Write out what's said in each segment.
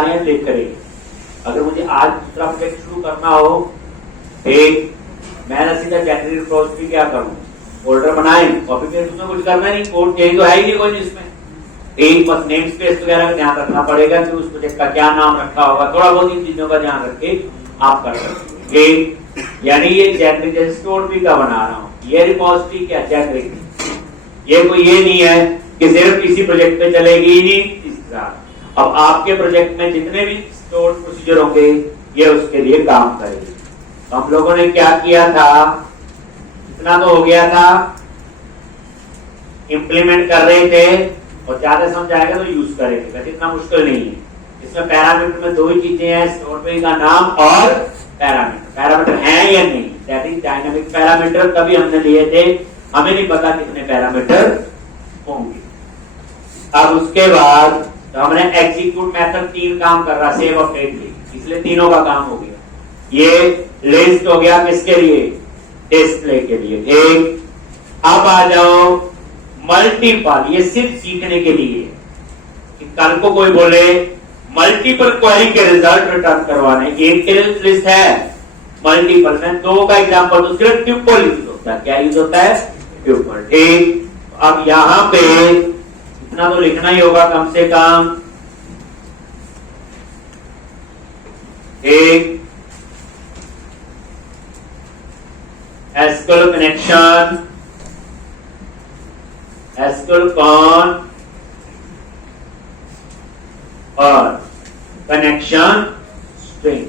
लिख करेंगे। अगर मुझे आज दूसरा प्रोजेक्ट शुरू करना हो, एक मैं ना सीधा जनरल रिपोजिटरी क्या करूं, फोल्डर बनाए, कॉपी पेस्ट, उसमें कुछ करना नहीं, कोड चेंज तो है ही नहीं कोई इसमें। एक बस नेम स्पेस वगैरह का ध्यान रखना पड़ेगा कि उस प्रोजेक्ट का क्या नाम रखा होगा, थोड़ा बहुत इन चीजों का ध्यान रख के आप कर सकते हैं। यानी ये जेनरिक रिपोजिटरी का बना रहा हूँ, ये रिपोजिटरी क्या जेनरिक, ये कोई ये नहीं है कि सिर्फ किसी प्रोजेक्ट पे चलेगी ही नहीं इस तरह। अब आपके प्रोजेक्ट में जितने भी स्टोर प्रोसीजर होंगे ये उसके लिए काम करेंगे। तो हम लोगों ने क्या किया था, इतना तो हो गया था, इंप्लीमेंट कर रहे थे और ज्यादा समझ आएगा तो यूज करेंगे, वैसे इतना मुश्किल नहीं है। इसमें पैरामीटर में दो ही चीजें हैं, स्टोर का नाम और पैरामीटर। पैरामीटर है या नहीं, दैट इज डायनामिक पैरामीटर, तभी हमने लिए थे, हमें नहीं पता कितने पैरामीटर होंगे। अब उसके बाद तो हमने एग्जीक्यूट मेथड 3 काम कर रहा, सेव अपडेट के, इसलिए तीनों का काम हो गया। ये लिस्ट हो गया किसके लिए, डिस्प्ले के लिए। एक अब आ जाओ मल्टीपल, ये सिर्फ सीखने के लिए कि कल को कोई बोले मल्टीपल क्वेरी के रिजल्ट रिटर्न करवाने, एक के लिस्ट है मल्टीपल में, 2 का एग्जांपल तो सिर्फ ट्यूपल यूज होता है। क्या यूज होता है, ट्यूपल। ठीक, अब यहां पे इतना तो लिखना ही होगा कम से कम, एक एसक्यूएल कनेक्शन, एसक्यूएल कॉन और कनेक्शन स्ट्रिंग।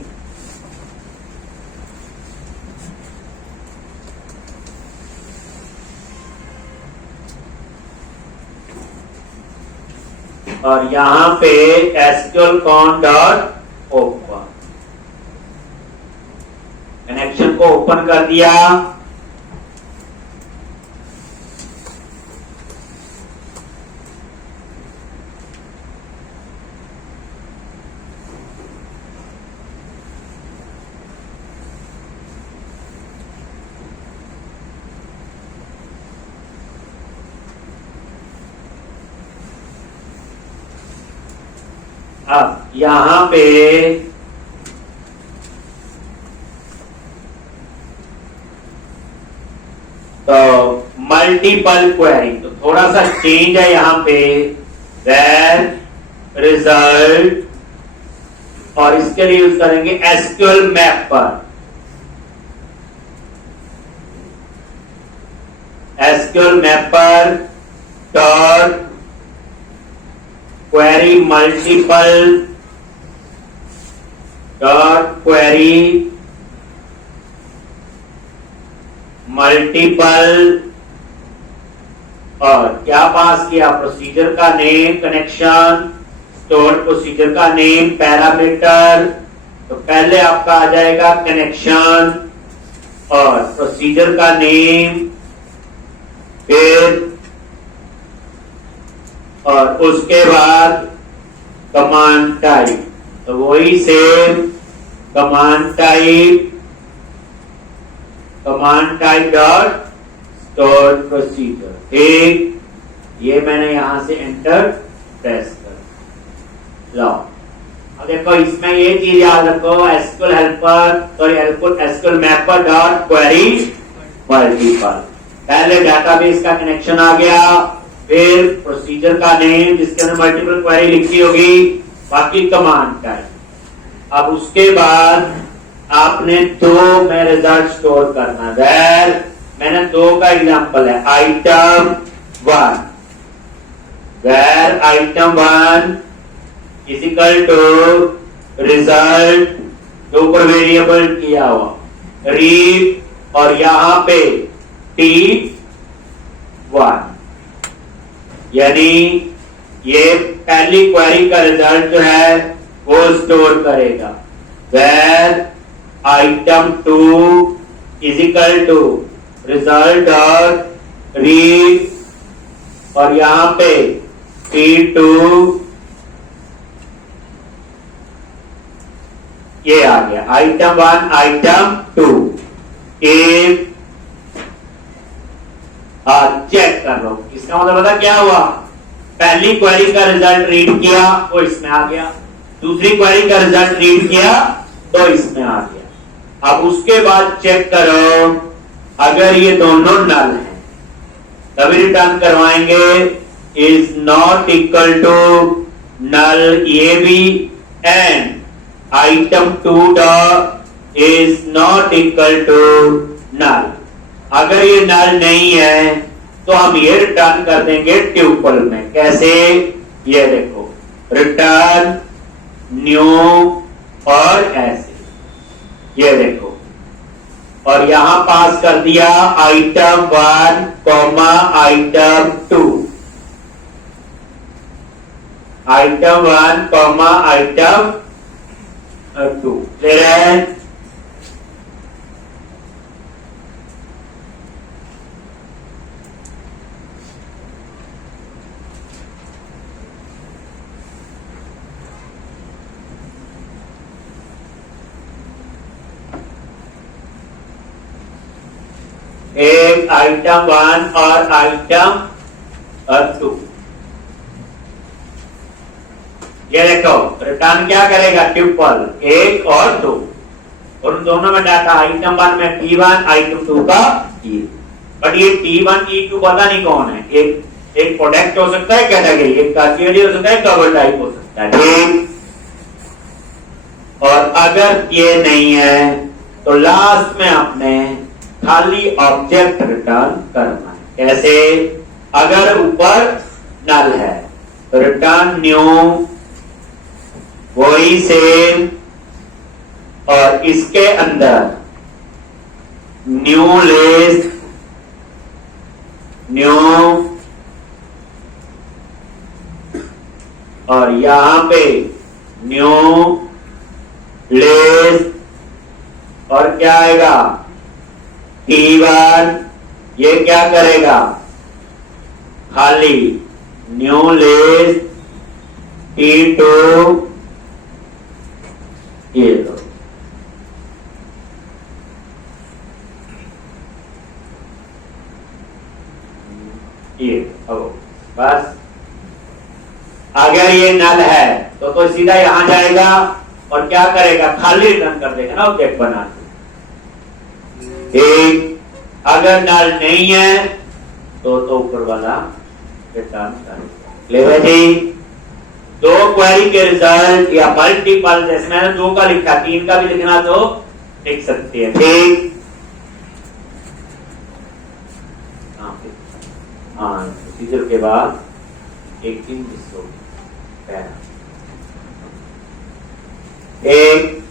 और यहां पे SQL con dot open, connection को ओपन कर दिया। अब यहां पे तो मल्टीपल क्वेरी, तो थोड़ा सा चेंज है यहां पे, वेर रिजल्ट, और इसके लिए यूज करेंगे SQL mapper. SQL mapper dot query multiple dot query multiple, और क्या पास किया, प्रोसीजर का नेम, कनेक्शन, स्टोर प्रोसीजर का नेम, पैरामीटर। तो पहले आपका आ जाएगा कनेक्शन और प्रोसीजर का नेम, फिर और उसके बाद कमांड टाइप, तो वही same command type dot store procedure. ठीक, ये मैंने यहां से एंटर प्रेस कर लो। अब देखो इसमें ये चीज याद रखो, SQL helper sorry SQL mapper dot query multiple. पहले डाटाबेस का कनेक्शन आ गया, फिर प्रोसीजर का नेम जिसके अंदर मल्टीपल क्वेरी लिखी होगी, बाकी कमांड टाइप। अब उसके बाद आपने 2 में रिजल्ट स्टोर करना, वेर मैंने 2 का एग्जांपल है, item 1, where item 1 is equal to result, 2 पर वेरिएबल किया हुआ, रीड, और यहां पे T1, यानी ये पहली क्वेरी का रिजल्ट जो है वो स्टोर करेगा, where item 2 is equal to result dot read, और यहां पे T2, ये आ गया आइटम 1 आइटम 2। एक चेक कर लो, इसका मतलब पता क्या हुआ, पहली क्वेरी का रिजल्ट रीड किया वो इसमें आ गया, दूसरी क्वेरी का रिजल्ट रीड किया तो इसमें आ गया। अब उसके बाद चेक करो, अगर ये दोनों नल हैं तभी रिटर्न करवाएंगे is not equal to null ये भी and item 2 is not equal to null. अगर ये नल नहीं है तो हम ये रिटर्न कर देंगे ट्यूपल में। कैसे? ये देखो, रिटर्न न्यू और ऐसे, ये देखो, और यहां पास कर दिया item 1 comma item 2, item 1 comma item 2। Clear है? एक आइटम 1 और आइटम 2। ये देखो, रिटर्न क्या करेगा? ट्यूपल 1 और 2, और उन दोनों में डाटा आइटम 1 में T1, आइटम 2 का E। बट ये T1 E2 पता नहीं कौन है। एक प्रोडक्ट हो सकता है, कैटेगरी, एक कैटेगरी हो सकता है, कवर टाइप हो सकता है, ठीक। और अगर ये नहीं है तो लास्ट में आपने खाली ऑब्जेक्ट रिटर्न करना है। कैसे? अगर ऊपर नल है तो रिटर्न न्यू, वही सेम, और इसके अंदर न्यू लेस न्यू, और यहां पे न्यू लेस, और क्या आएगा? T1, ये क्या करेगा? खाली न्यू लेस T2, ये लो, ये बस। अगर ये नल है तो सीधा यहां जाएगा और क्या करेगा? खाली रिटर्न कर देगा ना, ऑब्जेक्ट बना के। एक, अगर नल नहीं है तो ऊपर वाला रिटर्न करेगा। क्लियर है जी? दो क्वेरी के रिजल्ट या मल्टीपल, जैसे मैंने 2 का लिखा, 3 का भी लिखना तो लिख सकते हैं, ठीक। हाँ, प्रोसीजर के बाद 18 पैरा एक,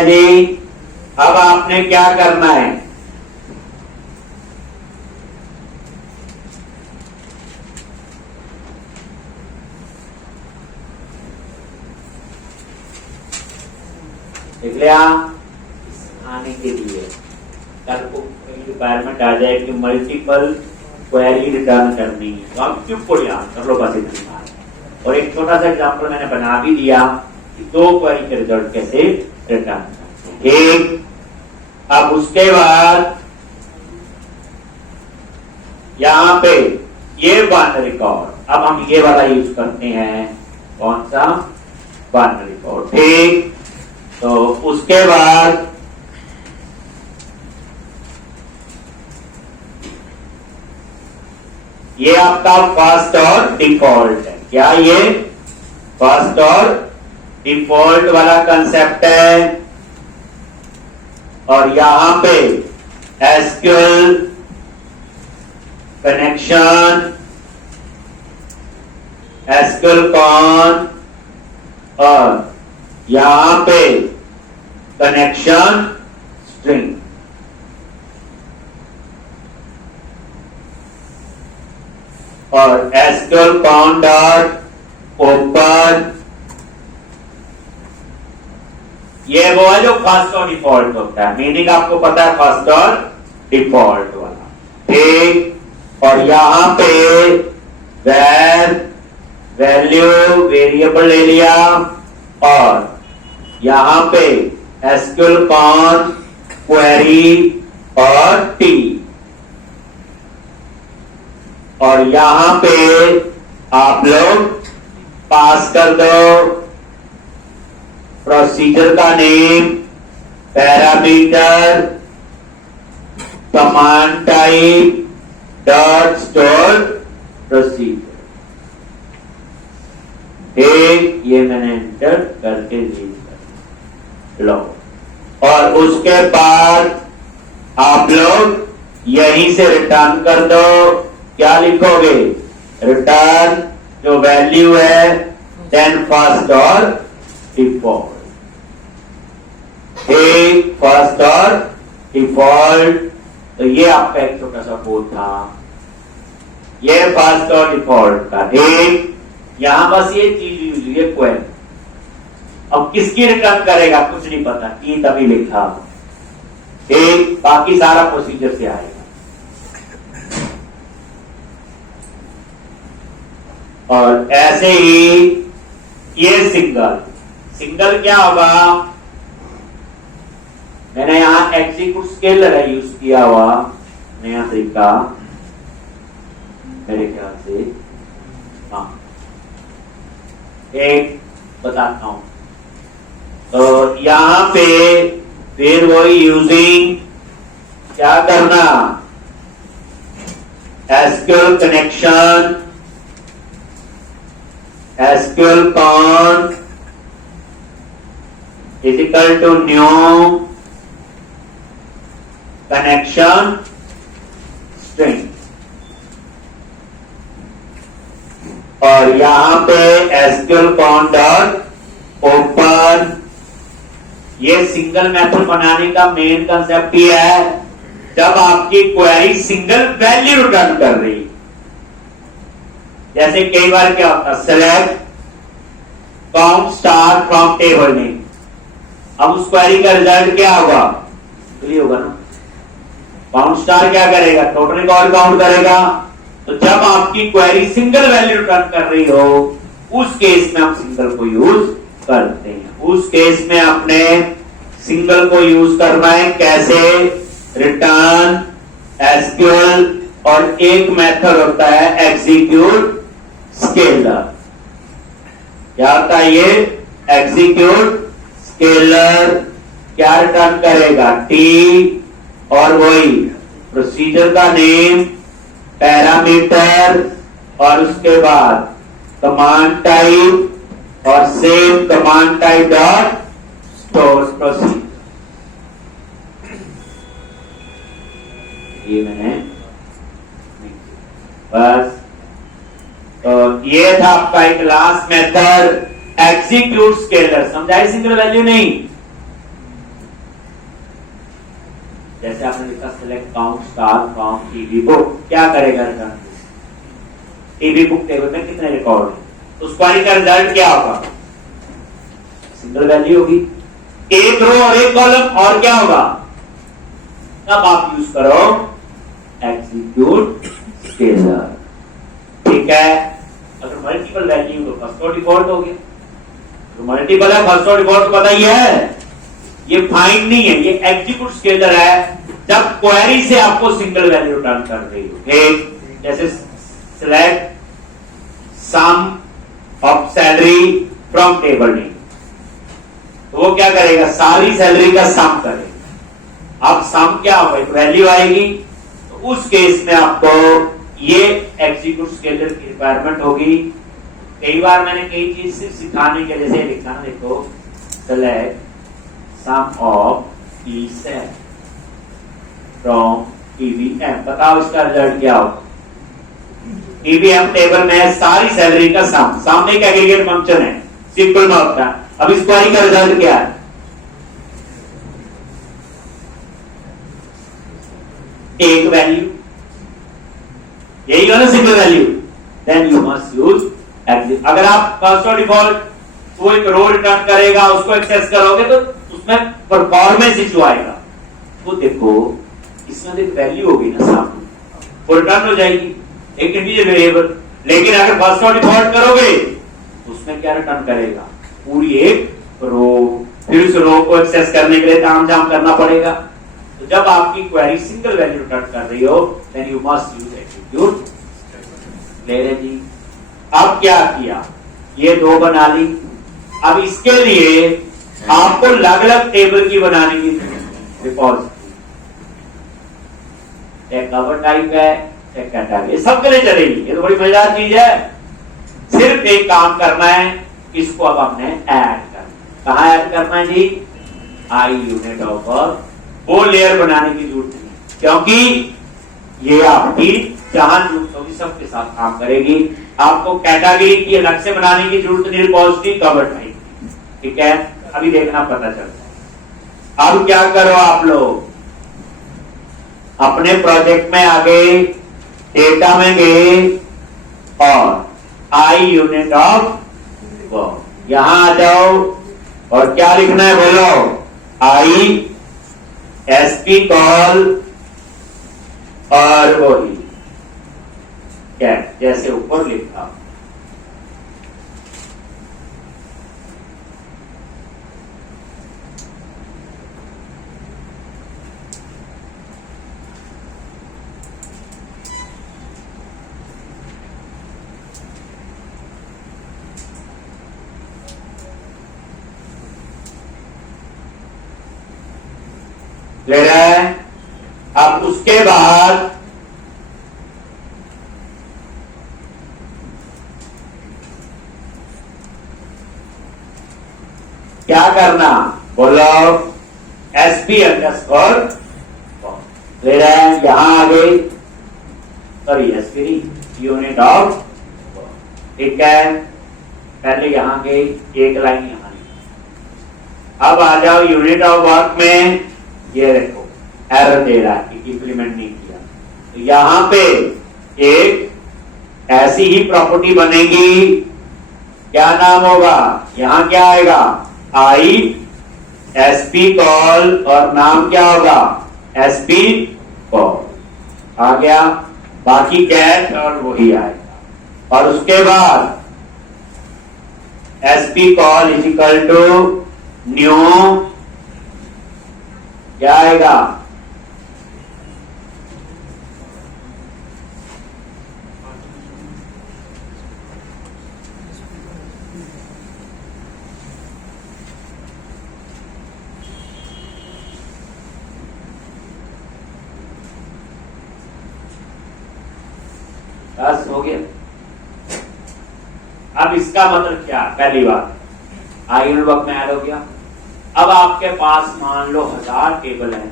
जी। अब आपने क्या करना है? देख लिया? आने के लिए कल को रिक्वायरमेंट आ जाए कि मल्टीपल क्वेरी रिटर्न करनी है, तो आप चुप पड़ जाओ, कर लो बस इतना। और एक छोटा सा एग्जांपल मैंने बना भी दिया कि 2 क्वेरी के रिजल्ट कैसे रिटर्न, ठीक। अब उसके बाद यहां पे ये बाइनरी रिकॉर्ड, अब हम ये वाला यूज करते हैं, कौन सा? बाइनरी रिकॉर्ड, ठीक। तो उसके बाद ये आपका फर्स्ट और डिफॉल्ट है। क्या ये फर्स्ट और डिफॉल्ट वाला कंसेप्ट है? और यहां पे एसक्यूएल कनेक्शन, एसक्यूएल कॉन, और यहां पे कनेक्शन स्ट्रिंग। और एसक्यूएल कॉन डॉट ओपन ये वो है जो फर्स्ट और डिफॉल्ट होता है, मीनिंग आपको पता है फर्स्ट और डिफॉल्ट वाला, ठीक। और यहां पे where वैल्यू वेरिएबल ले लिया, और यहां पे एसक्यूएल कॉन क्वेरी और टी, और यहां पे आप लोग पास कर दो प्रोसीजर का name, parameter, command type, dot store procedure, ठीक। ये मैंने एंटर करके लो, और उसके बाद आप लोग यहीं से रिटर्न कर दो। क्या लिखोगे? रिटर्न जो वैल्यू है देन फर्स्ट और डिफॉल्ट, ठीक, फर्स्ट और डिफॉल्ट। तो ये आपका एक छोटा सा कोड था, ये फर्स्ट और डिफॉल्ट का, ठीक। यहां बस ये चीज यूज हुई है क्वेरी। अब किसकी रिटर्न करेगा कुछ नहीं पता, की तभी लिखा, ठीक, बाकी सारा प्रोसीजर से आएगा। और ऐसे ही ये सिंगल, सिंगल क्या होगा? मैंने यहां एग्जीक्यूट स्केलर है यूज किया हुआ, नया तरीका मेरे ख्याल से, हाँ, एक बताता हूं। तो यहां पे फिर वही यूजिंग क्या करना, SQL connection, SQL con is equal to new connection string, और यहां पे एसक्यूएल कॉन डॉट ओपन। ये सिंगल मेथड बनाने का मेन कंसेप्ट ही है, जब आपकी क्वेरी सिंगल वैल्यू रिटर्न कर रही, जैसे कई बार क्या होता है, select count star from table name. अब उस क्वेरी का रिजल्ट क्या होगा? क्लियर होगा ना? काउंट स्टार क्या करेगा? टोटल रिकॉर्ड काउंट करेगा। तो जब आपकी क्वेरी सिंगल वैल्यू रिटर्न कर रही हो, उस केस में हम सिंगल को यूज करते हैं। उस केस में आपने सिंगल को यूज करना है, कैसे? रिटर्न एसक्यूएल, और एक मेथड होता है एग्जीक्यूट स्केलर। क्या होता है ये? एग्जीक्यूट स्केलर क्या रिटर्न करेगा? टी, और वही प्रोसीजर का नेम, पैरामीटर, और उसके बाद कमांड टाइप, और same command type dot store procedure. ये मैंने बस, तो ये था आपका एक लास्ट मेथड एग्जीक्यूट स्केलर। समझाई? सिंगल वैल्यू नहीं, जैसे आपने लिखा select count star from TV book, क्या करेगा रिटर्न? टीवी बुक टेबल में कितने रिकॉर्ड है, उस क्वेरी का रिजल्ट क्या होगा? सिंगल वैल्यू होगी, एक रो और एक कॉलम, और क्या होगा? तब आप यूज करो एग्जीक्यूट स्केलर, ठीक है। अगर मल्टीपल वैल्यू तो फर्स्ट और डिफॉल्ट हो गया, तो मल्टीपल है, फर्स्ट और डिफॉल्ट पता ही है, ये फाइंड नहीं है, ये एग्जीक्यूट स्केलर है जब क्वेरी से आपको सिंगल वैल्यू रिटर्न कर रही हो, ठीक। जैसे select sum of salary from table name, तो वो क्या करेगा? सारी सैलरी का सम करेगा। अब सम क्या होगा? एक वैल्यू आएगी, तो उस केस में आपको ये एग्जीक्यूट स्केलर की रिक्वायरमेंट होगी। कई बार मैंने कई चीज सिर्फ सिखाने के लिए लिखा, देखो सेलेक्ट सम ऑफ की सेल फ्रॉम टीवीएम, बताओ इसका रिजल्ट क्या होगा? टीवीएम टेबल में सारी सैलरी का सम, सामने एक एग्रीगेट फंक्शन है, सिंपल में होता है। अब इस क्वेरी का रिजल्ट क्या है? एक वैल्यू, यही हो ना single value, then you must use execute. अगर आप फर्स्ट और डिफॉल्ट वो एक रो रिटर्न करेगा, उसको एक्सेस करोगे तो उसमें उसमें परफॉर्मेंस इशू आएगा। तो देखो इसमें एक वैल्यू होगी ना सामने, वो रिटर्न हो जाएगी एक इंटीजर वेरिएबल। लेकिन अगर फर्स्ट ऑर्डर डिफॉल्ट करोगे तो उसमें क्या रिटर्न करेगा, पूरी एक रो। फिर उस रो को एक्सेस करने के लिए तामझाम करना पड़ेगा। तो जब आपकी क्वेरी सिंगल वैल्यू रिटर्न कर रही हो then you must use attribute. ले रहे जी, अब क्या किया, ये दो बना ली। अब इसके लिए आपको अलग अलग टेबल की बनाने की रिपोजिटरी, एक कवर टाइप है, एक कैटेगरी, सबके लिए चलेगी। ये तो बड़ी मजेदार चीज है। सिर्फ एक काम करना है, इसको अब हमने ऐड करना। कहाँ ऐड करना है जी, आई यूनिट ऑफ। वो लेयर बनाने की जरूरत नहीं, क्योंकि ये आपकी जहां जरूरत होगी सबके साथ काम करेगी। आपको कैटेगरी की अलग से बनाने की जरूरत नहीं, रिपोजिटरी कवर टाइप, ठीक है। अभी देखना पता चलता है। अब क्या करो आप लोग, अपने प्रोजेक्ट में आ गए, डेटा में गए और आई यूनिट ऑफ वो, यहां आ जाओ और क्या लिखना है बोलो, आई एसपी कॉल और वही क्या जैसे ऊपर लिखा। ले रहा है। अब उसके बाद क्या करना बोलो, एसपी अंडरस्कोर ले रहा है। यहां आ गई, सॉरी एसपी यूनिट ऑफ, ठीक है। पहले यहां गई, एक लाइन यहां। अब आ जाओ यूनिट ऑफ वर्क में, ये देखो एरर दे रहा है कि इंप्लीमेंट नहीं किया। तो यहां पे एक ऐसी ही प्रॉपर्टी बनेगी, क्या नाम होगा, यहां क्या आएगा, आई एसपी कॉल और नाम क्या होगा, एसपी कॉल आ गया। बाकी गेट और वही आएगा। और उसके बाद SP call is equal to new क्या आएगा, बस हो गया। अब इसका मतलब क्या, पहली बात आई यूनिट वर्क में ऐड हो गया। अब आपके पास मान लो 1000 टेबल है,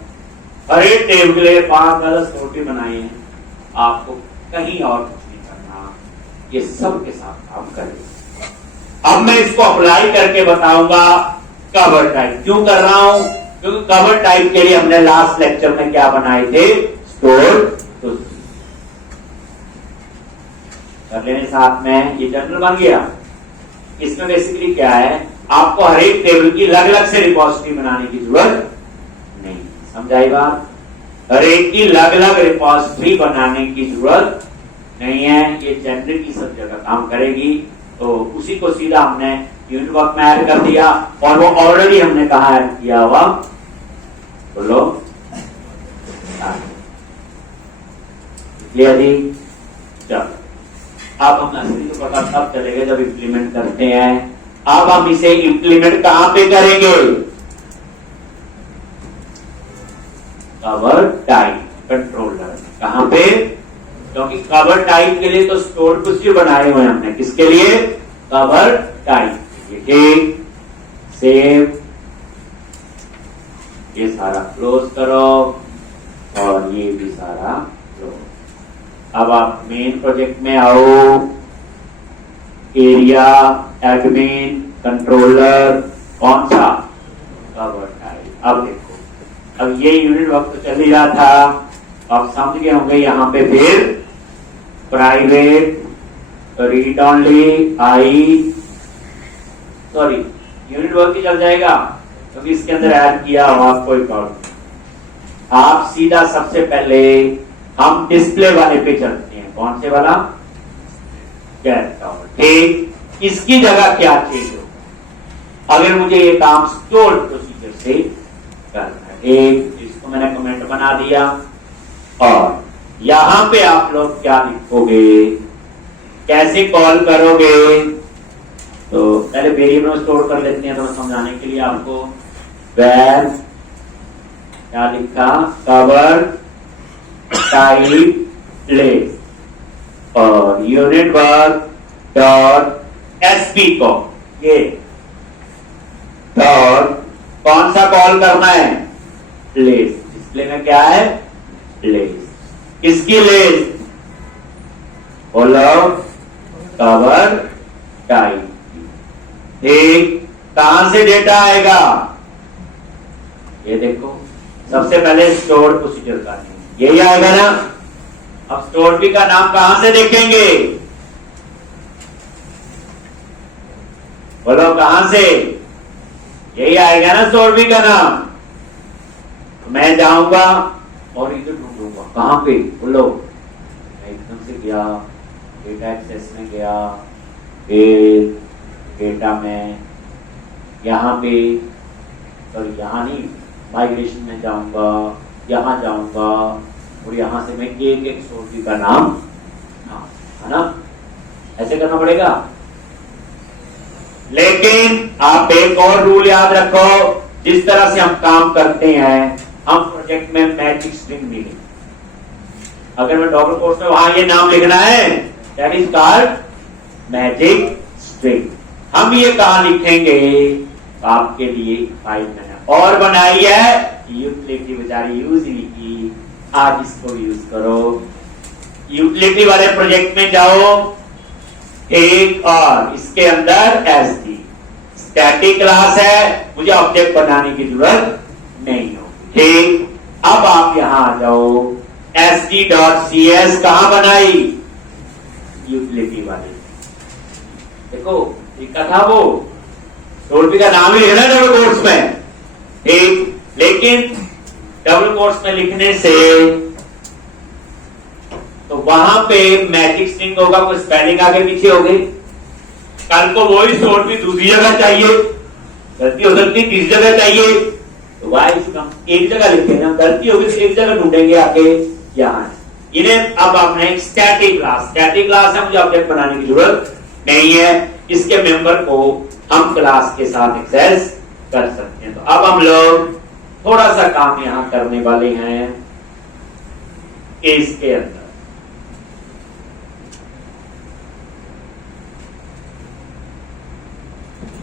हर एक टेबल के लिए 5 10 रोटी बनाई है। आपको कहीं और कुछ नहीं करना, ये सब के साथ काम करेगा। अब मैं इसको अप्लाई करके बताऊंगा कवर टाइप। क्यों कर रहा हूं, क्योंकि कवर टाइप के लिए हमने लास्ट लेक्चर में क्या बनाए थे, स्टोर। तो कर लेने साथ में ये जनरल बन गया। इसमें बेसिकली क्या है, आपको हर एक टेबल की अलग अलग से रिपोजिटरी बनाने की जरूरत नहीं, समझाई बात। हर एक की अलग अलग रिपोजिटरी बनाने की जरूरत नहीं है, ये जनरल की सब जगह काम करेगी। तो उसी को सीधा हमने यूनिट वर्क में ऐड कर दिया, और वो ऑलरेडी हमने कहा ऐड किया हुआ, बोलो क्लियर जी। चलो अब हम असली तो पता तब चलेगा जब इंप्लीमेंट करते हैं। अब हम इसे इंप्लीमेंट कहां पे करेंगे, कवर टाइप कंट्रोलर। कहां पे, क्योंकि कवर टाइप के लिए तो स्टोर कुछ भी बनाए हुए हैं हमने, किसके लिए, कवर टाइप। ठीक, सेव, ये सारा क्लोज करो और ये भी सारा क्लोज। अब आप मेन प्रोजेक्ट में आओ, एरिया, एडमिन, कंट्रोलर, कौन सा, कवर टाइप। अब देखो, अब ये यूनिट वर्क तो चल ही रहा था, आप समझ गए होंगे। यहां पे फिर प्राइवेट, रीड ओनली, आई, सॉरी यूनिट वर्क ही चल जाएगा, क्योंकि इसके अंदर ऐड किया हुआ कोई प्रॉब्लम नहीं। आप सीधा सबसे पहले हम डिस्प्ले वाले पे चलते हैं। कौन से वाला? Get tower. ठीक, इसकी जगह क्या चेंज हो अगर मुझे ये काम स्टोर प्रोसीजर से करना है। एक, इसको मैंने कमेंट बना दिया और यहां पे आप लोग क्या लिखोगे, कैसे कॉल करोगे? तो पहले वेरिएबल में स्टोर कर लेते हैं थोड़ा समझाने के लिए आपको। वेर क्या लिखा, कवर टाइप प्लेस और यूनिट वर्क डॉट एसपी को ये डॉट कौन सा कॉल करना है? प्लेस। डिस्प्ले में क्या है? प्लेस। किसकी लेस? बोलो, कवर टाइप। ठीक, कहां से डेटा आएगा? ये देखो, सबसे पहले स्टोर प्रोसीजर का नेम यही आएगा ना। अब स्टोर भी का नाम कहां से देखेंगे? बोलो कहां से? यही आएगा ना स्टोर भी का नाम। तो मैं जाऊंगा और इधर ढूंढूंगा कहां पे? बोलो, मैं एकदम से गया डेटा एक्सेस में गया, फिर डेटा में यहां पे, सॉरी यहां नहीं, माइग्रेशन में जाऊंगा, यहां जाऊंगा और यहां से मैं एक एक सोर्स का नाम, हाँ है ना, ऐसे करना पड़ेगा। लेकिन आप एक और रूल याद रखो, जिस तरह से हम काम करते हैं, हम प्रोजेक्ट में मैजिक स्ट्रिंग नहीं लिखते। अगर मैं डबल कोट्स में वहां ये नाम लिखना है, that is called magic string. हम ये कहां लिखेंगे? आपके लिए फाइल मैंने और बनाई है, यूटिलिटी बेचारी यूज ही की, आज इसको यूज करो। यूटिलिटी वाले प्रोजेक्ट में जाओ, एक और इसके अंदर एसडी स्टैटिक क्लास है, मुझे ऑब्जेक्ट बनाने की जरूरत नहीं होगी। ठीक, अब आप यहां आ जाओ, sd.cs कहां बनाई? यूटिलिटी वाले। देखो लिखा था वो, टोलपी का नाम ही लिखना है डबल कोट्स में। ठीक, लेकिन डबल कोट्स में लिखने से तो वहां पे मैजिक स्ट्रिंग होगा, कोई स्पेलिंग आगे पीछे हो गई, कल को वही स्टोर भी दूसरी जगह चाहिए, गलती हो सकती है तीसरी जगह चाहिए, तो वाई एक जगह लिखेंगे, हम गलती होगी तो एक जगह ढूंढेंगे आके यहां। इन्हें अब आपने स्टैटिक क्लास है, मुझे ऑब्जेक्ट बनाने की जरूरत नहीं है, इसके मेंबर को हम क्लास के साथ एक्सेस कर सकते हैं। तो अब हम लोग थोड़ा सा काम यहां करने वाले हैं केस के अंदर।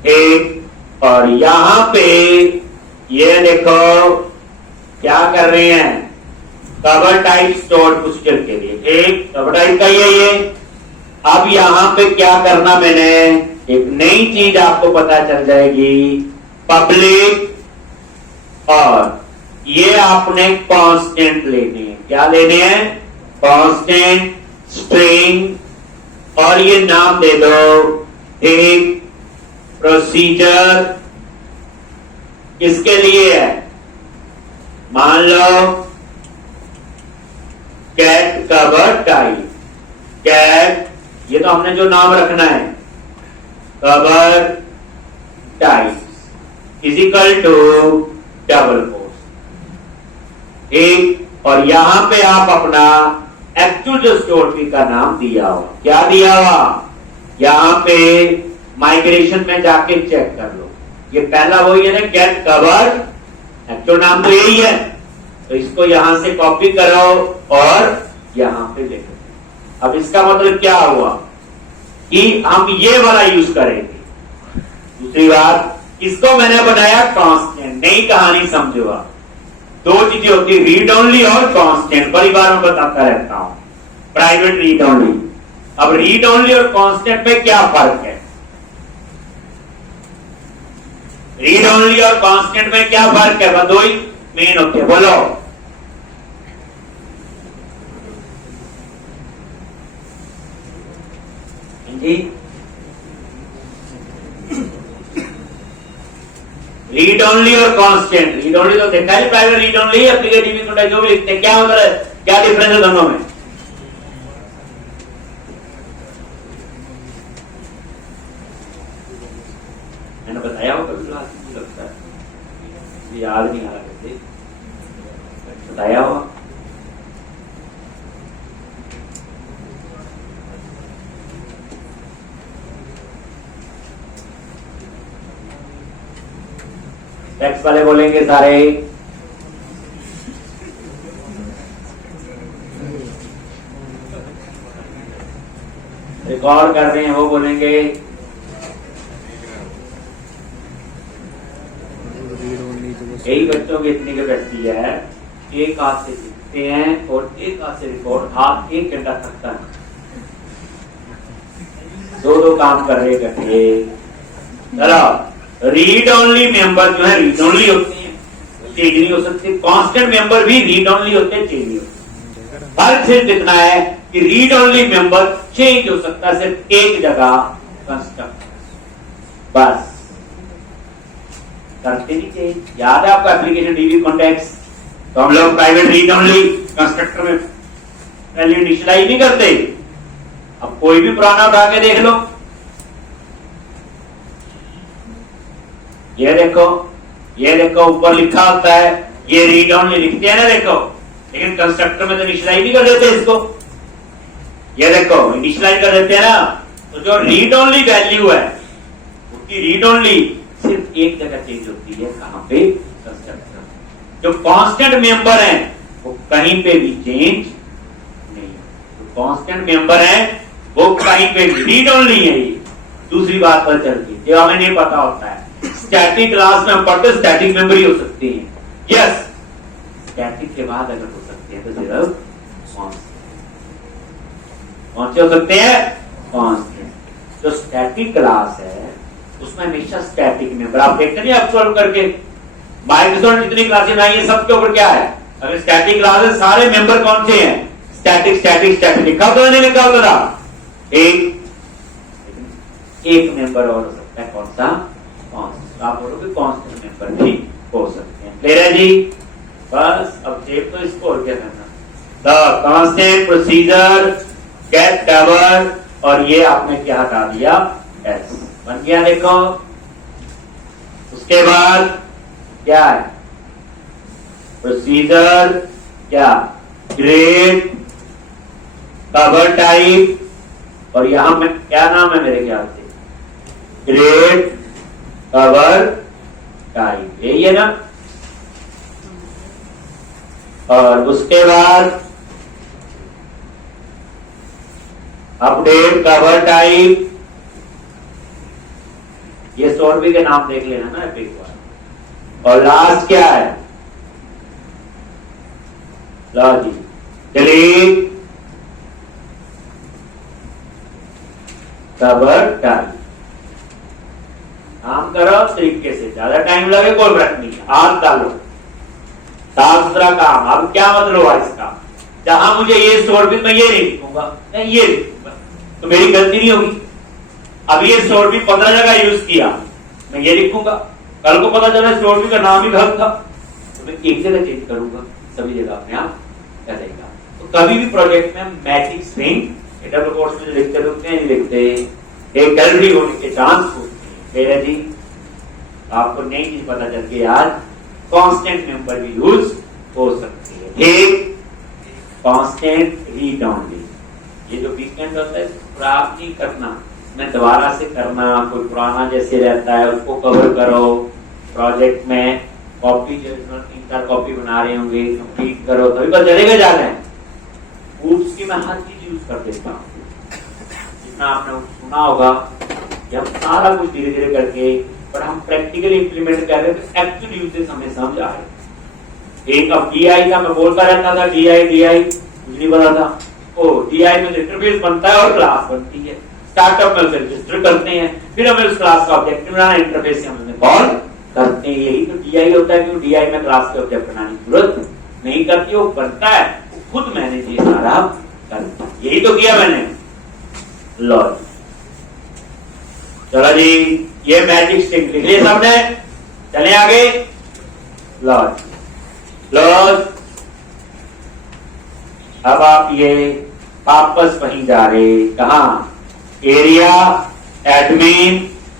एक और यहां पे ये देखो क्या कर रहे हैं, कवर टाइप स्टोर प्रोसीजर के लिए। एक कवर टाइप का ये अब यहां पे क्या करना, मैंने एक नई चीज आपको पता चल जाएगी, पब्लिक, और ये आपने कांस्टेंट लेने हैं। क्या लेने हैं? कांस्टेंट, स्ट्रिंग, और ये नाम दे दो एक प्रोसीजर। किसके लिए है? मान लो गेट कवर टाइप, गेट, ये तो हमने जो नाम रखना है, cover type is equal to double quotes. ठीक, और यहां पे आप अपना एक्चुअल जो स्टोर फी का नाम दिया हुआ, क्या दिया हुआ, यहां पे माइग्रेशन में जाके चेक कर लो, ये पहला वही है ना, गेट कवर, एक्चुअल नाम तो यही है, तो इसको यहां से कॉपी करो और यहां पे लिखो। अब इसका मतलब क्या हुआ कि हम ये वाला यूज करेंगे। दूसरी बात, इसको मैंने बनाया कांस्टेंट, नई कहानी समझो। दो चीजें होती है, रीड ओनली और कांस्टेंट, बड़ी बार मैं बताता रहता हूं, प्राइवेट रीड ओनली। अब रीड ओनली और कांस्टेंट में क्या फर्क है? रीड ओनली और कांस्टेंट में क्या फर्क है? बस दो ही मेन होते हैं, बोलो। रीड ओनली और कांस्टेंट। रीड ओनली तो देखा नहीं, प्राइवेट रीड ओनली, एप्लीकेटिव कोड जो भी लिखते हैं, क्या होता है, क्या डिफरेंस है दोनों में? मैंने बताया हो कभी क्लास में, लगता है याद नहीं आ रहा, कैसे बताया हो? टेक्स्ट वाले बोलेंगे सारे, रिकॉर्ड कर रहे हैं वो बोलेंगे। यही बच्चों की इतनी कैपेसिटी है, एक हाथ से लिखते हैं और एक हाथ से रिकॉर्ड, हाथ 1 घंटा थकता है, दो काम कर रहे इकट्ठे। चलो, रीड ओनली मेंबर जो है रीड ओनली होते हैं, चेंज नहीं हो सकते। कांस्टेंट मेंबर भी रीड ओनली होते हैं, चेंज नहीं हो सकते। फर्क सिर्फ इतना है कि रीड ओनली मेंबर चेंज हो सकता है सिर्फ एक जगह, कंस्ट्रक्ट, बस, करते नहीं चेंज। याद है आपको एप्लीकेशन डीबी कॉन्टेक्स्ट? तो हम लोग प्राइवेट रीड ओनली कंस्ट्रक्टर में पहले इनिशियलाइज नहीं करते। अब कोई भी पुराना उठा के देख लो, ये देखो ऊपर लिखा होता है, ये रीड ओनली लिखते हैं ना, देखो, लेकिन कंस्ट्रक्टर में तो इनिशियलाइज नहीं कर देते इसको। ये देखो इनिशियलाइज कर देते हैं ना, तो जो रीड ओनली वैल्यू है उसकी रीड ओनली सिर्फ एक जगह चेंज होती है, कहां पे? कंस्ट्रक्टर। जो कांस्टेंट मेंबर है वो कहीं पे भी चेंज नहीं, जो कांस्टेंट मेंबर है वो कहीं पे भी रीड ओनली है। ये दूसरी बात पर चलती है, जो हमें नहीं पता होता है। स्टैटिक क्लास में हम पढ़ते स्टैटिक मेमोरी हो सकती है, यस, स्टैटिक के बाद अगर हो सकते हैं तो सिर्फ कौन से हो सकते हैं? कांस्टेंट। जो स्टैटिक क्लास है उसमें हमेशा स्टैटिक मेंबर, आप देखते नहीं ऑब्जर्व करके, माइक्रोसॉफ्ट जितनी क्लासेस आई है सबके ऊपर क्या है? अगर स्टैटिक क्लास है, सारे मेंबर कौन से हैं? Static static static. लिखा होता है नहीं लिखा होता था? एक मेंबर और हो सकता है, कौन सा? आप बोलोगे कांस्टेंट मेंबर भी हो सकते हैं। क्लियर है जी? बस अब सेव तो इसको और क्या करना, the constant procedure get cover, और ये आपने क्या हटा दिया? एस बन गया। देखो उसके बाद क्या है? प्रोसीजर क्या? ग्रेड, कवर टाइप, और यहां में क्या नाम है मेरे ख्याल से? ग्रेड कवर टाइप, यही है ना? और उसके बाद अपडेट कवर टाइप, ये सोर्बी के नाम देख लेना ना एक बार। और लास्ट क्या है? Logic, delete cover type. काम करो तरीके से, ज्यादा टाइम लगे कोई बात नहीं, हाथ डालो, साफ सुथरा काम। अब क्या मतलब हुआ इसका? जहां मुझे ये सोर्बित, मैं ये नहीं लिखूंगा, मैं ये लिखूंगा, तो मेरी गलती नहीं होगी। अब ये सोर्बित 15 जगह यूज किया, मैं ये लिखूंगा, कल को पता चला सोर्बित का नाम ही गलत था, तो मैं एक जगह चेंज करूंगा, सभी जगह अपने आप कर देगा। तो कभी भी प्रोजेक्ट में मैजिक स्ट्रिंग डबल कोट्स में लिखते हैं, लिखते एक गलती होने के चांस होते हैं। मेरा जी आपको नई चीज पता चल के आज कांस्टेंट मेंबर भी यूज हो सकती है। ठीक, कांस्टेंट रीड ओनली, ये जो वीकेंड होता है प्राप्त नहीं करना, मैं दोबारा से करना, कोई पुराना जैसे रहता है उसको कवर करो। प्रोजेक्ट में कॉपी जो 3-4 कॉपी बना रहे होंगे, कंप्लीट करो, तभी पता चलेगा जाना है। बूट्स की मैं हर चीज यूज कर देता हूँ, जितना आपने सुना होगा कि हम सारा कुछ धीरे धीरे करके, पर हम प्रैक्टिकली इंप्लीमेंट कर रहे हैं तो एक्चुअल यूजेस हमें समझ आ रहे। एक अब डीआई का मैं बोलता रहता था, डीआई कुछ नहीं पता था। ओ डीआई में इंटरफेस बनता है और क्लास बनती है, स्टार्टअप में उसे रजिस्टर करते हैं, फिर हमें उस क्लास का ऑब्जेक्ट बनाना, इंटरफेस से हम कॉल करते हैं। यही तो डीआई होता है, क्योंकि डीआई में क्लास के ऑब्जेक्ट बनाने की जरूरत नहीं करती, वो बनता है, वो खुद मैनेज ये सारा करता है। यही तो किया मैंने। लॉजिक, चलो जी, ये मैजिक स्ट्रिंग लिख लिया सबने। चले आगे, लॉज। लॉज, अब आप ये वापस वहीं जा रहे, कहा, area, admin,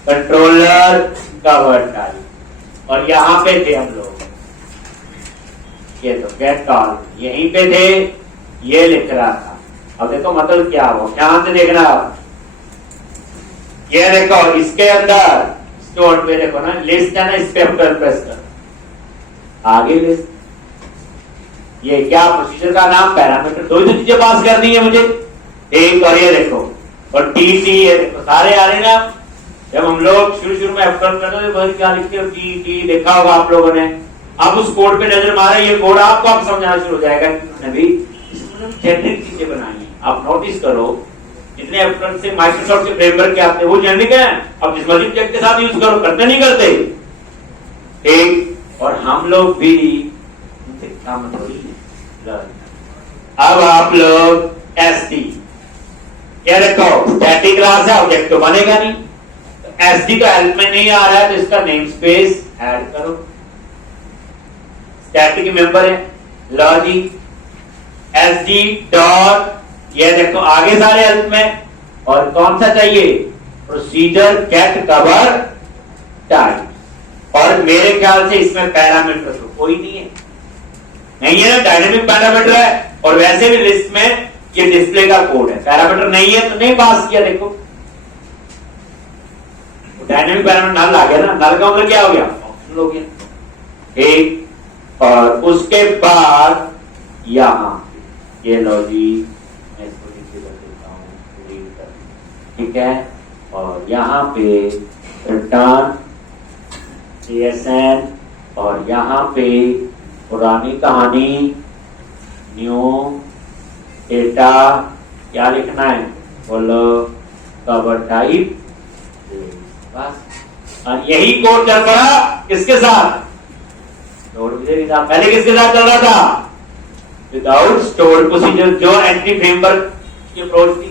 controller, cover type, और यहां पे थे हम लोग, ये तो गेट ऑल यहीं पे थे, ये लिख रहा था। अब देखो मतलब क्या हो, ध्यान से देखना। ये देखो इसके अंदर स्टोर पे देखो ना, लिस्ट है ना, इस पे प्रेस कर, आगे लिस्ट, ये क्या प्रोसीजर का नाम, पैरामीटर, दो ही तो चीजें पास करनी है मुझे, एक और ये देखो, और टी ये देखो, सारे आ रहे ना। जब हम लोग शुरू में एफर्ट करते थे, क्या लिखते हो, टी देखा होगा आप लोगों ने। अब उस कोड पे नजर मारे, ये कोड आपको आप समझाना शुरू हो जाएगा कि उन्होंने भी जेनरिक चीजें बनाई है। आप नोटिस करो, इतने एफर्ट से माइक्रोसॉफ्ट के फ्रेमवर्क के आते हैं, वो जेनरिक है। अब जिस मर्जी प्रोजेक्ट के साथ यूज करो, करते नहीं करते, ठीक। और हम लोग भी काम थोड़ी है। अब आप लोग एसडी, ये देखो स्टैटिक क्लास है, ऑब्जेक्ट तो बनेगा नहीं, एसडी तो हेल्प में नहीं आ रहा है, तो इसका नेम स्पेस ऐड करो। स्टैटिक मेंबर है, लॉजिक, एसडी डॉट, ये देखो आगे सारे हेल्प में, और कौन सा चाहिए, प्रोसीजर गेट कवर टाइप। और मेरे ख्याल से इसमें पैरामीटर तो कोई नहीं है, नहीं है ना, डायनेमिक पैरामीटर है, और वैसे भी लिस्ट में ये डिस्प्ले का कोड है, पैरामीटर नहीं है तो नहीं पास किया। देखो डायनेमिक पैरामीटर नल आ गया ना, नल का मतलब क्या हो गया, ऑप्शनल हो गया, एक। और उसके बाद यहां ये लॉजिक, मैं इसको नीचे कर देता हूं, ठीक है। और यहां पे रिटर्न CSN, और यहां पे पुरानी कहानी न्यू डेटा, क्या लिखना है बोलो, कवर टाइप, बस। और यही कोड चल पड़ा किसके साथ, पहले किसके साथ चल रहा था, विदाउट स्टोर प्रोसीजर, जो एंटिटी फ्रेमवर्क की अप्रोच थी।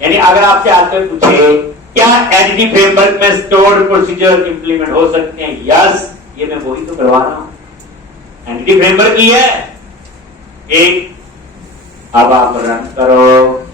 यानी अगर आपसे आके पूछे क्या एंटिटी फ्रेमवर्क में स्टोर प्रोसीजर इंप्लीमेंट हो सकते हैं, यस, ये मैं वही तो करवा रहा हूं, एंटिटी फ्रेमवर्क की है एक। अब आप रन करो,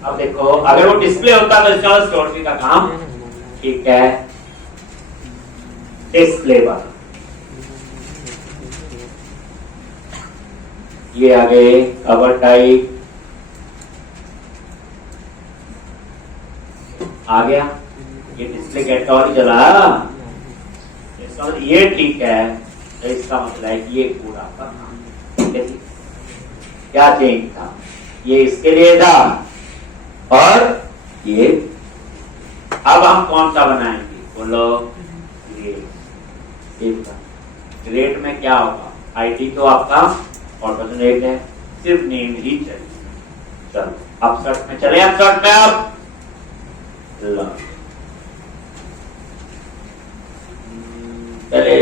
अब देखो अगर वो डिस्प्ले होता तो इसका स्टोर का काम, ठीक है, डिस्प्ले वाला, ये आगे कवर टाइप आ गया, ये डिस्प्ले गेट और चला, इसका मतलब ये ठीक है, तो इसका मतलब है कि ये पूरा का काम, ठीक है जी। क्या चेंज था, ये इसके लिए था, और ये अब हम कौन सा बनाएंगे बोलो, ग्रेड में क्या होगा, आईडी तो आपका ऑटोजनरेट है, सिर्फ नेम ही चाहिए। चलो अब सर्च में चले, अब सर्च में अब पहले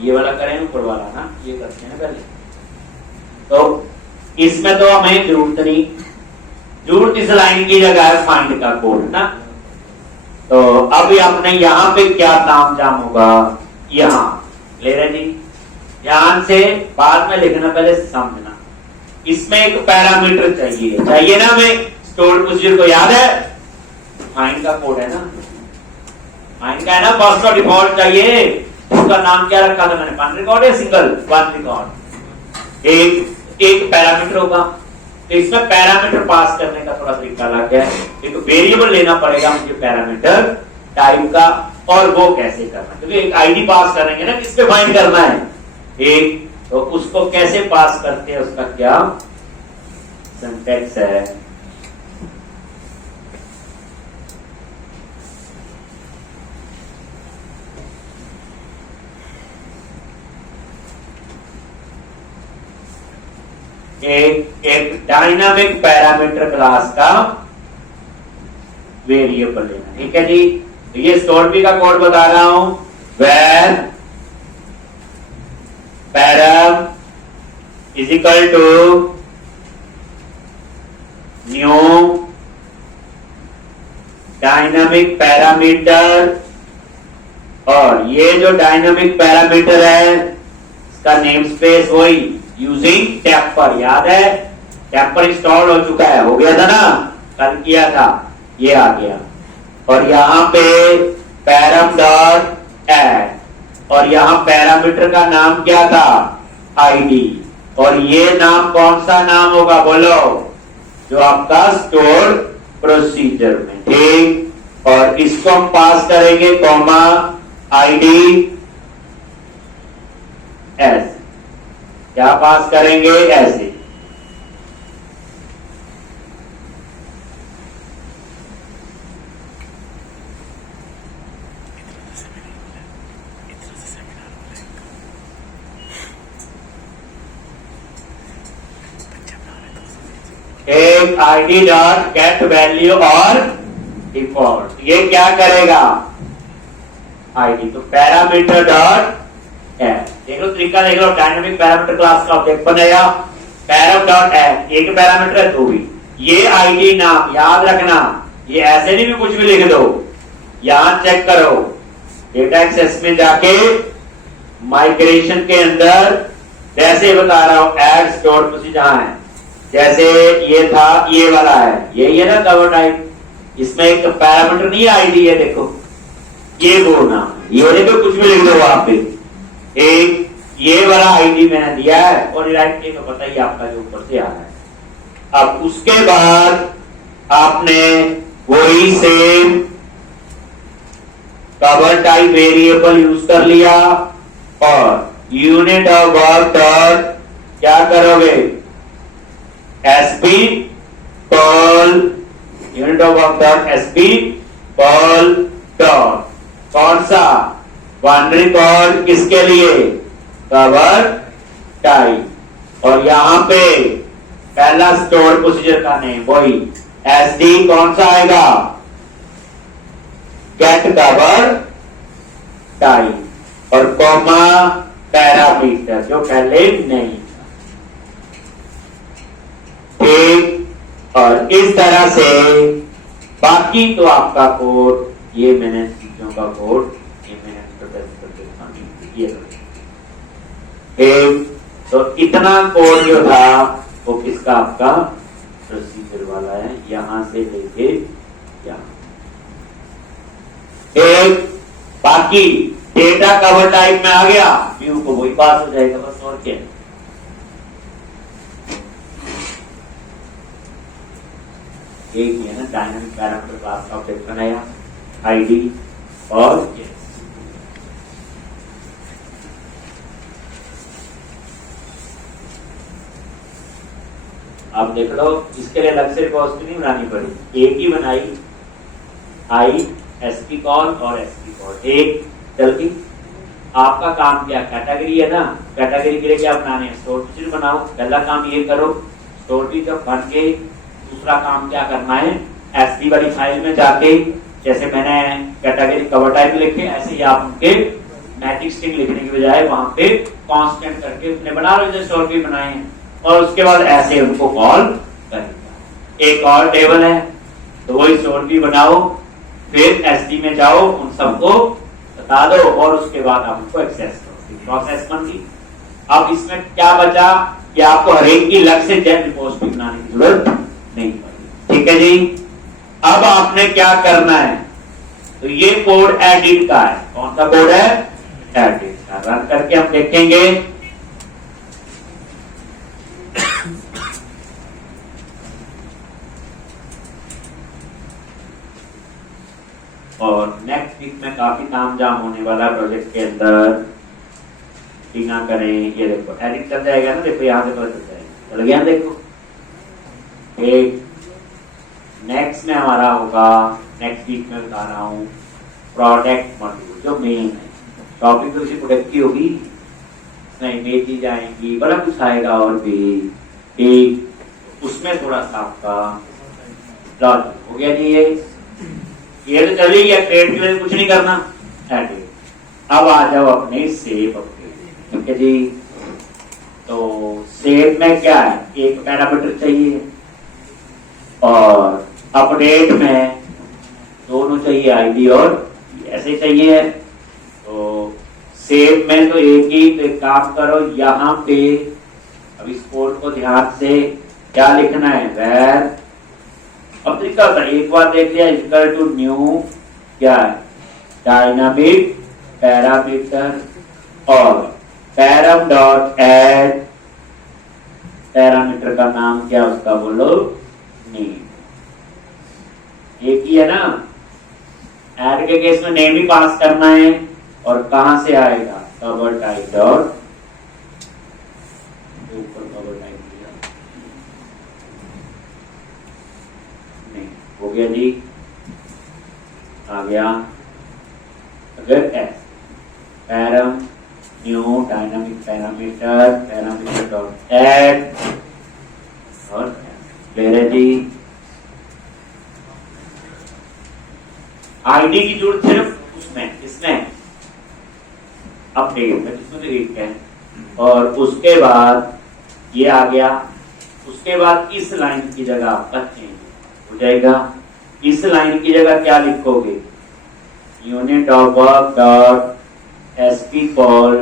ये वाला करें, ऊपर वाला ना, ये करते हैं पहले, तो इसमें तो हमें जरूरत नहीं, जरूरत इस लाइन की जगह है फाइंड का कोड ना। तो अब अपने यहां पे क्या नाम जाम होगा, यहां ले रहे जी, ध्यान से बाद में लिखना, पहले समझना। इसमें एक पैरामीटर चाहिए, चाहिए ना, हमें स्टोर प्रोसीजर को याद है, फाइंड का कोड है ना, फाइंड का है ना, फर्स्ट और डिफॉल्ट चाहिए, उसका नाम क्या रखा था मैंने, वन रिकॉर्ड या सिंगल वन रिकॉर्ड, एक पैरामीटर होगा। तो इसमें पैरामीटर पास करने का थोड़ा तरीका अलग है, एक वेरिएबल लेना पड़ेगा मुझे पैरामीटर टाइप का, और वो कैसे करना, क्योंकि एक आईडी पास करेंगे ना, किस पे फाइंड करना है, एक, तो उसको कैसे पास करते हैं, उसका क्या सिंटैक्स है। एक डायनामिक पैरामीटर क्लास का वेरिएबल लेना। ठीक है जी, तो ये स्टोर पी का कोड बता रहा हूं, where param is equal to new dynamic parameter, और ये जो डायनामिक पैरामीटर है इसका नेम स्पेस वही यूजिंग टेम्पर, याद है टेम्पर इंस्टॉल हो चुका है, हो गया था ना, कल किया था, ये आ गया। और यहां पे पैरम डॉट ऐड, और यहां पैरामीटर का नाम क्या था, आईडी, और ये नाम कौन सा नाम होगा बोलो, जो आपका स्टोर प्रोसीजर में, ठीक। और इसको हम पास करेंगे कॉमा आईडी ऐसे, क्या पास करेंगे ऐसे, एक आईडी डॉट गेट वैल्यू और डिफॉल्ट, ये क्या करेगा आईडी, तो पैरामीटर डॉट ऐड, देख लो तरीका देख लो, डायनामिक पैरामीटर क्लास का ऑब्जेक्ट बनाया, पैराम डॉट ऐड, एक पैरामीटर है तो भी, ये आईडी नाम याद रखना, ये ऐसे नहीं भी कुछ भी लिख दो, यहां चेक करो डेटा एक्सेस में जाके माइग्रेशन के अंदर, जैसे बता रहा हूं ऐड स्टोर प्रोसीजर है, जैसे ये था ये वाला है, यही है ना कवर टाइप, इसमें एक पैरामीटर नहीं है आईडी है, देखो ये बोलना, ये देखो कुछ भी लिख दो वहां पे, एक ये वाला आईडी मैंने दिया है, और राइट तो पता ही आपका जो ऊपर से आ रहा है। अब उसके बाद आपने वही same cover type variable use कर लिया, और यूनिट ऑफ वर्क डॉट क्या करोगे, SP call unit of work dot SP call dot, कौन सा बाइनरी कोड किसके लिए, कवर टाइप, और यहां पे पहला स्टोर प्रोसीजर का नेम वही एसडी, कौन सा आएगा गेट कवर टाइप, और कॉमा पैरामीटर जो पहले नहीं, ठीक। और इस तरह से बाकी तो आपका कोड, ये मैंने चीजों का कोड ये मैंने ये तो इतना कोड जो था वो किसका, आपका प्रोसीजर वाला है, यहां से लेके यहां, एक बाकी डेटा कवर टाइप में आ गया, व्यू को वही पास हो जाएगा बस, और क्या। एक ही है ना, डायनामिक पैरामीटर क्लास का ऑब्जेक्ट बनाया, आईडी और ये। आप देख लो, इसके लिए अलग से रिपोजिटरी नहीं बनानी पड़ी, एक ही बनाई, आई एसपी कॉल और एसपी कॉल, एक चल गई। आपका काम क्या, कैटेगरी है ना, कैटेगरी के लिए क्या बनाने, स्टोर प्रोसीजर बनाओ, पहला काम ये करो, स्टोर भी जब बन के दूसरा काम क्या करना है, एसडी वाली फाइल में जाके, जैसे मैंने कैटेगरी कवर टाइप लिखे, ऐसे ही आप उनके मैजिक स्ट्रिंग लिखने की बजाय वहां पे कांस्टेंट करके उसने बना लो, जैसे स्टोर भी बनाए हैं, और उसके बाद ऐसे उनको कॉल करेगा। एक और टेबल है तो वही स्टोर भी बनाओ, फिर एसडी में जाओ, उन सबको बता दो, और उसके बाद आप उनको एक्सेस करो, प्रोसेस बन गई। अब इसमें क्या बचा कि आपको हर एक की अलग से जेट रिपोजिटरी बनाने की जरूरत नहीं पड़ेगी, ठीक है जी। अब आपने क्या करना है, तो ये कोड एडिट का है, कौन सा कोड है, एडिट का, रन करके हम देखेंगे। और नेक्स्ट वीक में काफी तामझाम होने वाला प्रोजेक्ट के अंदर, टीना करें, ये देखो एडिट चल जाएगा ना, देखो यहां से पता चल जाएगा, चल गया देखो। एक नेक्स्ट में हमारा होगा, नेक्स्ट वीक में बता रहा हूं, प्रोडक्ट मॉड्यूल जो मेन है, टॉपिक तो किसी प्रोडक्ट की होगी, नहीं इमेजेस आएंगी, बड़ा कुछ आएगा और भी, ठीक, उसमें थोड़ा सा आपका लॉजिक हो गया जी। ये तो चल ही गया, ट्रेड के लिए कुछ नहीं करना। अब आ जाओ अपने सेव अपडेट। ठीक है जी, तो सेव में क्या है, एक पैरामीटर चाहिए और अपडेट में दोनों चाहिए, आईडी और ऐसे चाहिए। तो सेव में तो एक ही, तो एक काम करो यहाँ पे, अब इस कोड को ध्यान से क्या लिखना है, where, अब तरीका था एक बार देख लिया, इक्वल टू न्यू क्या है, डायनामिक पैरामीटर और पैरम डॉट एड, पैरामीटर का नाम क्या उसका बोलो, नेम। एक ही है ना, ऐड के केस में नेम ही पास करना है और कहां से आएगा, कवर टाइप डॉट, ऊपर कवर टाइप दिया, नहीं हो गया जी, आ गया। अगर S param new dynamic parameter, parameter dot add और क्लियर जी। आईडी की जरूरत सिर्फ उसमें, इसमें अपडेट में, इसमें तो एक है, और उसके बाद ये आ गया। उसके बाद इस लाइन की जगह आपका चेंज हो जाएगा। इस लाइन की जगह क्या लिखोगे, unit of work dot SP call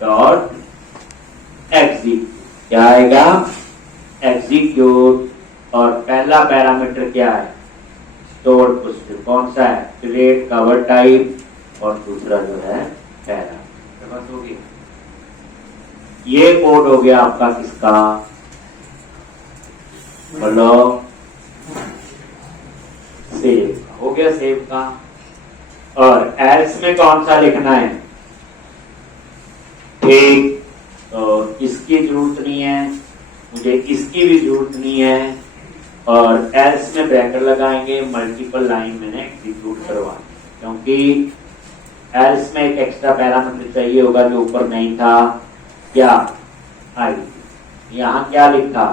dot execute, क्या आएगा, एग्जीक्यूट। और पहला पैरामीटर क्या है, स्टोर प्रोसीजर, कौन सा है, क्रिएट कवर टाइप, और दूसरा जो है पैरामीटर। बस हो गया, ये कोड हो गया आपका किसका, बोलो, सेव हो गया, सेव का। और एल्स में कौन सा लिखना है, ठीक, तो इसकी जरूरत नहीं है, मुझे इसकी भी जरूरत नहीं है, और एल्स में ब्रैकेट लगाएंगे, मल्टीपल लाइन मैंने एग्जीक्यूट करवा, क्योंकि एल्स में एक एक्स्ट्रा पैरामीटर चाहिए होगा जो ऊपर नहीं था, क्या, आईडी। यहां क्या लिखा,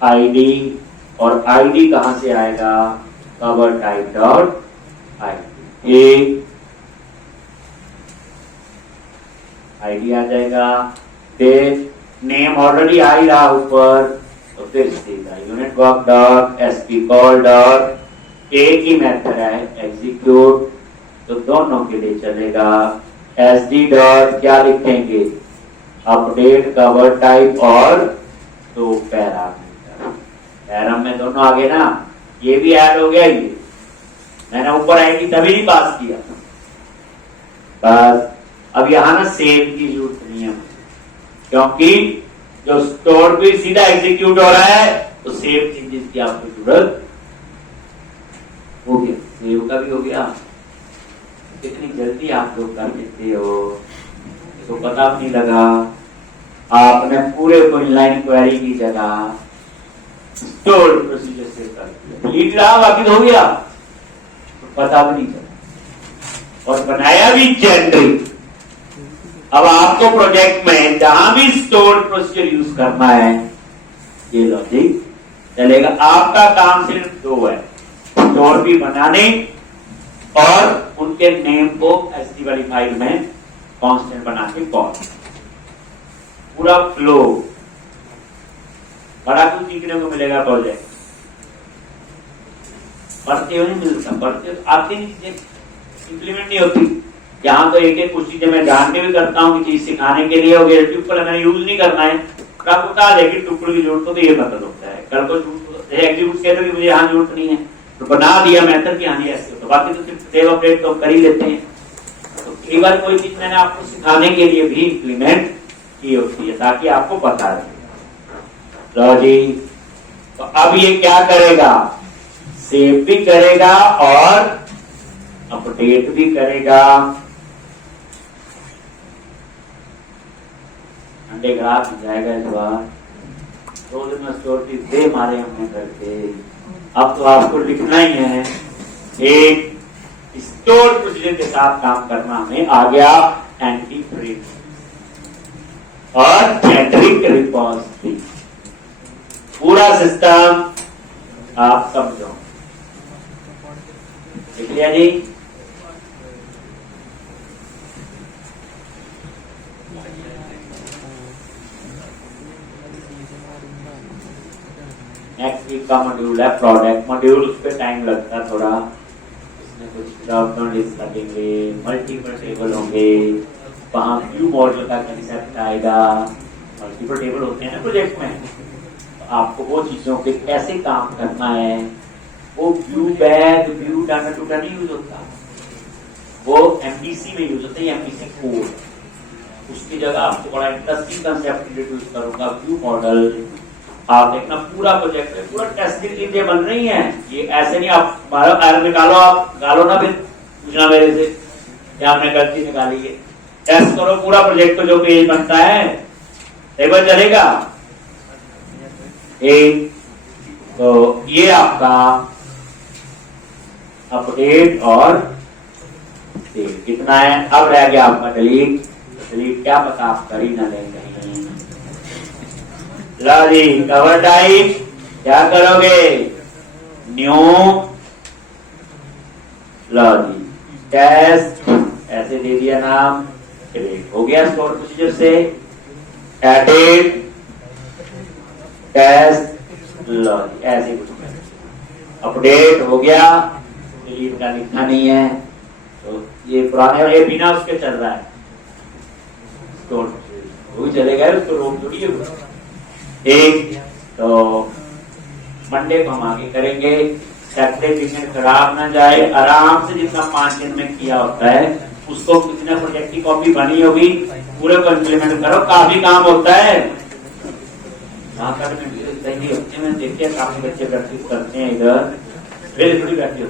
@id, और आईडी कहां से आएगा, cover type dot ID, ID आ जाएगा। फिर नेम ऑलरेडी आ ही रहा ऊपर, तो फिर सीधा unit work dot SP call dot, एक ही मेथड है एग्जीक्यूट, तो दोनों के लिए चलेगा। एसडी डॉट क्या लिखेंगे, अपडेट कवर टाइप और तो पैरामीटर, पैराम में दोनों आ गए ना, ये भी ऐड हो गया। ये मैंने ऊपर आईडी तभी नहीं पास किया, बस अब यहां ना सेव की जरूरत नहीं है, क्योंकि जो स्टोर भी सीधा एग्जीक्यूट हो रहा है, तो सेव चेंजेस की आपको जरूरत हो गया, सेव का भी हो गया। कितनी जल्दी आप लोग कर देते हो, तो पता भी नहीं लगा, आपने पूरे को इनलाइन क्वेरी की जगह स्टोर प्रोसीजर से कर दिया, लीड रहा बाकी तो हो गया, तो पता भी नहीं चला, और बनाया भी जेनरिक। अब आपको प्रोजेक्ट में जहां भी स्टोर प्रोसीजर यूज करना है, ये लॉजिक चलेगा। आपका काम सिर्फ दो है, स्टोर भी बनाने और उनके नेम को एसडी वाली फाइल में कांस्टेंट बना के कॉल, पूरा फ्लो। बड़ा कुछ सीखने को मिलेगा प्रोजेक्ट, पढ़ते हुए नहीं मिलता, पढ़ते आती नहीं चीजें, इंप्लीमेंट नहीं होती। यहाँ तो एक एक कुछ चीजें मैं जान के भी करता हूँ कि चीज सिखाने के लिए हो गया, ट्यूपल मैंने यूज नहीं करना है, आपको बता दे कि ट्यूपल की जरूरत हो तो ये मेथड होता है, कल को एग्जीक्यूट कहते कि मुझे यहाँ जरूरत नहीं है, तो बना दिया मेथड की हाँ ऐसे होता, बाकी तो सिर्फ सेव अपडेट तो कर ही लेते हैं। तो कई बार कोई चीज मैंने आपको सिखाने के लिए भी इंप्लीमेंट की होती है, ताकि आपको पता रहे। तो जी, तो अब ये क्या करेगा, सेव भी करेगा और अपडेट भी करेगा। अंडे ग्राफ जाएगा इस बार, रोज में स्टोर की दे मारे हमने करके। अब तो आपको लिखना ही है, एक स्टोर प्रोसीजर के साथ काम करना हमें आ गया। एंटी फ्रीज और जेनरिक रिपॉजिटरी, पूरा सिस्टम आप समझो। देख लिया जी। नेक्स्ट वीक का मॉड्यूल है प्रोडक्ट मॉड्यूल, उस पर टाइम लगता है थोड़ा, इसमें कुछ ड्रॉप डाउन लिस्ट लगेंगे, मल्टीपल टेबल होंगे, वहां व्यू मॉडल का कंसेप्ट आएगा। मल्टीपल टेबल होते हैं ना प्रोजेक्ट में, तो आपको वो चीजों के कैसे काम करना है, वो व्यू बैग व्यू डाटा टू नहीं यूज होता, वो एमडीसी में यूज होता है, एमडीसी कोड। उसकी जगह आपको बड़ा इंटरेस्टिंग कंसेप्ट इंट्रोड्यूस करूंगा, व्यू मॉडल। आप देखना पूरा प्रोजेक्ट है, पूरा टेस्टिंग चीजें बन रही हैं, ये ऐसे नहीं आप एरर निकालो, आप निकालो ना फिर पूछना मेरे से क्या हमने गलती निकाली है। टेस्ट करो पूरा प्रोजेक्ट, जो पेज बनता है टेबल चलेगा। एक तो ये आपका अपडेट और सेव कितना है। अब रह गया आपका डिलीट। डिलीट क्या पता आप कर ही ना लें कहीं। लो जी, कवर टाइप क्या करोगे, न्यू, लो जी टेस्ट ऐसे दे दिया नाम, डिलीट हो गया स्टोर प्रोसीजर से। एडिट टेस्ट, लो जी ऐसे कुछ अपडेट हो गया, डिलीट का लिखना नहीं है, तो ये पुराने ये बिना उसके चल रहा है, स्टोर वो भी चलेगा, उसको रोक थोड़ी है। एक तो मंडे को हम आगे करेंगे, सैटरडे वीकेंड खराब ना जाए, आराम से जितना 5 दिन में किया होता है उसको किसी ने प्रोजेक्ट की कॉपी बनी होगी, पूरे को इम्प्लीमेंट करो, काफी काम होता है। हफ्ते में देखिए काफी बच्चे प्रैक्टिस करते हैं, इधर थोड़ी प्रैक्टिस